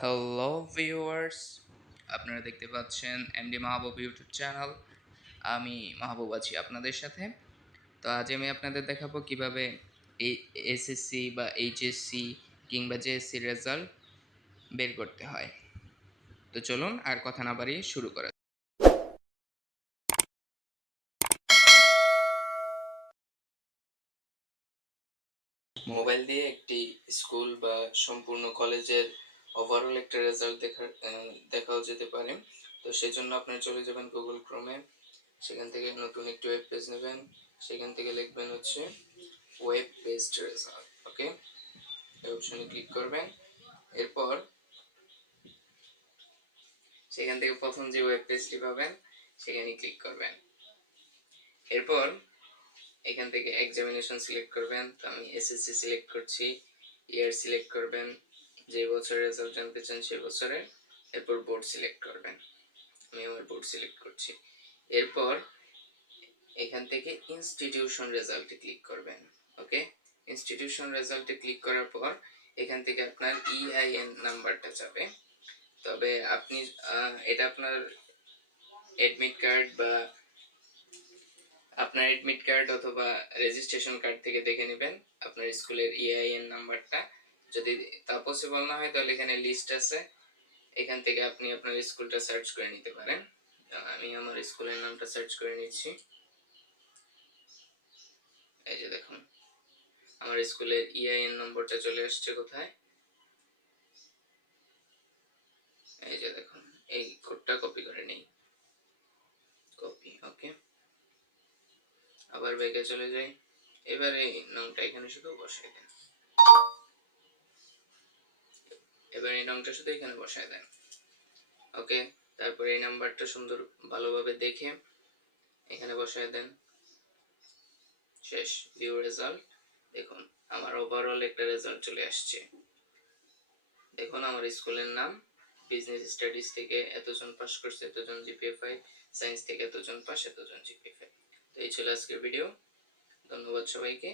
Hello viewers, আপনারা দেখতে পাচ্ছেন এমডি মাহবুব ইউটিউব চ্যানেল। আমি মাহবুব আছি আপনাদের সাথে। তো আজ আমি আপনাদের দেখাবো কিভাবে এই এসএসসি বা এইচএসসি কিংবা জেএসসি রেজাল্ট বের করতে হয়। তো চলুন আর কথা না বাড়িয়ে শুরু করা যাক। মোবাইল দিয়ে একটি স্কুল বা সম্পূর্ণ কলেজের ওভারঅল একটা রেজাল্ট দেখাও যেতে পারে। তো সেজন্য আপনারা চলে যাবেন গুগল ক্রোমে। সেখান থেকে নতুন একটি ওয়েব পেজ নেবেন। সেখান থেকে লিখবেন হচ্ছে ওয়েব বেসড রেজাল্ট। ওকে, এই অপশনে ক্লিক করবেন। এরপর সেখান থেকে প্রথম যে ওয়েব পেজটি পাবেন সেখানে ক্লিক করবেন। এরপর এখান থেকে এক্সামিনেশন সিলেক্ট করবেন। তো আমি এসএসসি সিলেক্ট করছি। ইয়ার সিলেক্ট করবেন, যে বছরের রেজাল্ট জানতে চান সে বছরের। এরপর বোর্ড সিলেক্ট করবেন। আমি আমার বোর্ড সিলেক্ট করছি। এরপর এখান থেকে ইনস্টিটিউশন রেজাল্টে ক্লিক করবেন। ওকে, ইনস্টিটিউশন রেজাল্টে ক্লিক করার পর এখান থেকে আপনার ইআইএন নাম্বারটা যাবে। তবে আপনি এটা আপনার অ্যাডমিট কার্ড বা অথবা রেজিস্ট্রেশন কার্ড থেকে দেখে নেবেন আপনার স্কুলের ইআইএন নাম্বারটা। যদি তা পসিবল না হয় তাহলে এখানে লিস্ট আছে, এখান থেকে আপনি আপনার স্কুলটা সার্চ করে নিতে পারেন। আমি আমার স্কুলের নামটা সার্চ করে নিচ্ছি। এই যে দেখুন, আমার স্কুলের ইআইএন নম্বরটা চলে আসছে কোথায়, এই যে দেখুন। এই কোডটা কপি করে নেই, কপি। ওকে, আবার ব্যাকে চলে যাই। এবারে নামটা এখানে শুধু বসাই দেন। এবার এই নামটা শুধু এখানে বসায় দেন। ওকে, তারপরে এই নাম্বারটা সুন্দর ভালোভাবে দেখে এখানে বসায় দেন। শেষ, ভিউ রেজাল্ট। দেখুন আমার ওভারঅল একটা রেজাল্ট চলে আসছে। দেখুন আমার স্কুলের নাম, বিজনেস স্টাডিজ থেকে এতজন পাস করছে, এতজন জিপিএ 5, সায়েন্স থেকে এতজন পাস, এতজন জিপিএ 5। তো এই ছিল আজকের ভিডিও। ধন্যবাদ সবাইকে।